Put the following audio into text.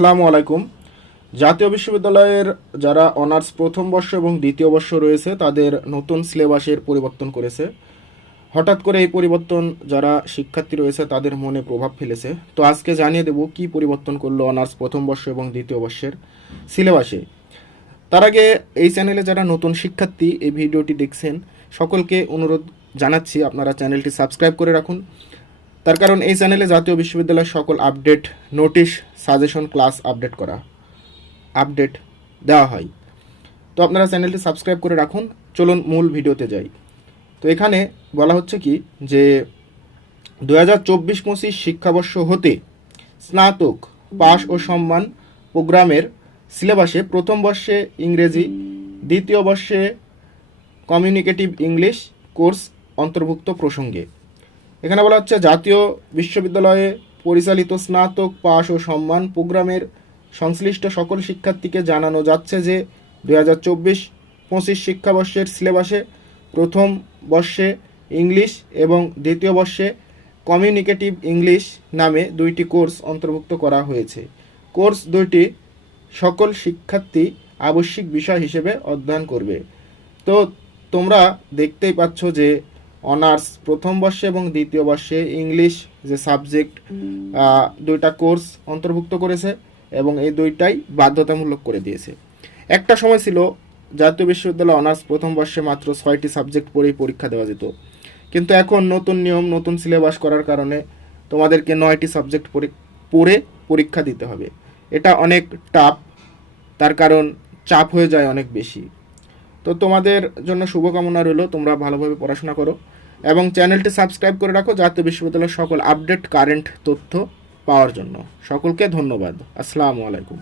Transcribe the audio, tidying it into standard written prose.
আসসালামু আলাইকুম। জাতীয় বিশ্ববিদ্যালয়ের যারা অনার্স প্রথম বর্ষ এবং দ্বিতীয় বর্ষ রয়েছে তাদের নতুন সিলেবাসের পরিবর্তন করেছে। হঠাৎ করে এই পরিবর্তন যারা শিক্ষার্থী রয়েছে তাদের মনে প্রভাব ফেলেছে। তো আজকে জানিয়ে দেব কি পরিবর্তন করলো অনার্স প্রথম বর্ষ এবং দ্বিতীয় বর্ষের সিলেবাসে। তার আগে এই চ্যানেলে যারা নতুন শিক্ষার্থী এই ভিডিওটি দেখছেন সকলকে অনুরোধ জানাচ্ছি আপনারা চ্যানেলটি সাবস্ক্রাইব করে রাখুন। তার কারণ এই চ্যানেলে জাতীয় বিশ্ববিদ্যালয়ের সকল update, notice, suggestion, class update দেওয়া হয়। তো আপনারা চ্যানেলটি সাবস্ক্রাইব করে রাখুন। চলুন মূল ভিডিওতে যাই। তো এখানে বলা হচ্ছে কি যে 2024-25 শিক্ষাবর্ষ হতে স্নাতক পাশ ও সম্মান প্রোগ্রামের সিলেবাসে প্রথম বর্ষে ইংরেজি, দ্বিতীয় বর্ষে কমিউনিকেটিভ ইংলিশ কোর্স অন্তর্ভুক্ত প্রসঙ্গে এখানে বলা হচ্ছে জাতীয় বিশ্ববিদ্যালয়ে পরিচালিত স্নাতক পাশ ও সম্মান প্রোগ্রামের সংশ্লিষ্ট সকল শিক্ষার্থীকে জানানো যাচ্ছে যে 2024-25 শিক্ষাবর্ষের সিলেবাসে প্রথম বর্ষে ইংলিশ এবং দ্বিতীয় বর্ষে কমিউনিকেটিভ ইংলিশ নামে দুইটি কোর্স অন্তর্ভুক্ত করা হয়েছে। কোর্স দুইটি সকল শিক্ষার্থী আবশ্যিক বিষয় হিসেবে অধ্যয়ন করবে। তো তোমরা দেখতেই পাচ্ছ যে অনার্স প্রথম বর্ষে এবং দ্বিতীয় বর্ষে ইংলিশ যে সাবজেক্ট দুইটা কোর্স অন্তর্ভুক্ত করেছে এবং এই দুইটাই বাধ্যতামূলক করে দিয়েছে। একটা সময় ছিল জাতীয় বিশ্ববিদ্যালয় অনার্স প্রথম বর্ষে মাত্র 6টি সাবজেক্ট পড়েই পরীক্ষা দেওয়া যেত, কিন্তু এখন নতুন নিয়ম, নতুন সিলেবাস করার কারণে তোমাদেরকে 9টি সাবজেক্ট পড়ে পরীক্ষা দিতে হবে। এটা অনেক টাফ, তার কারণ চাপ হয়ে যায় অনেক বেশি। তো তোমাদের জন্য শুভকামনা রইল, তোমরা ভালোভাবে পড়াশোনা করো এবং চ্যানেলটি সাবস্ক্রাইব করে রাখো জাতীয় বিশ্ববিদ্যালয়ের সকল আপডেট কারেন্ট তথ্য পাওয়ার জন্য। সকলকে ধন্যবাদ। আসসালামু আলাইকুম।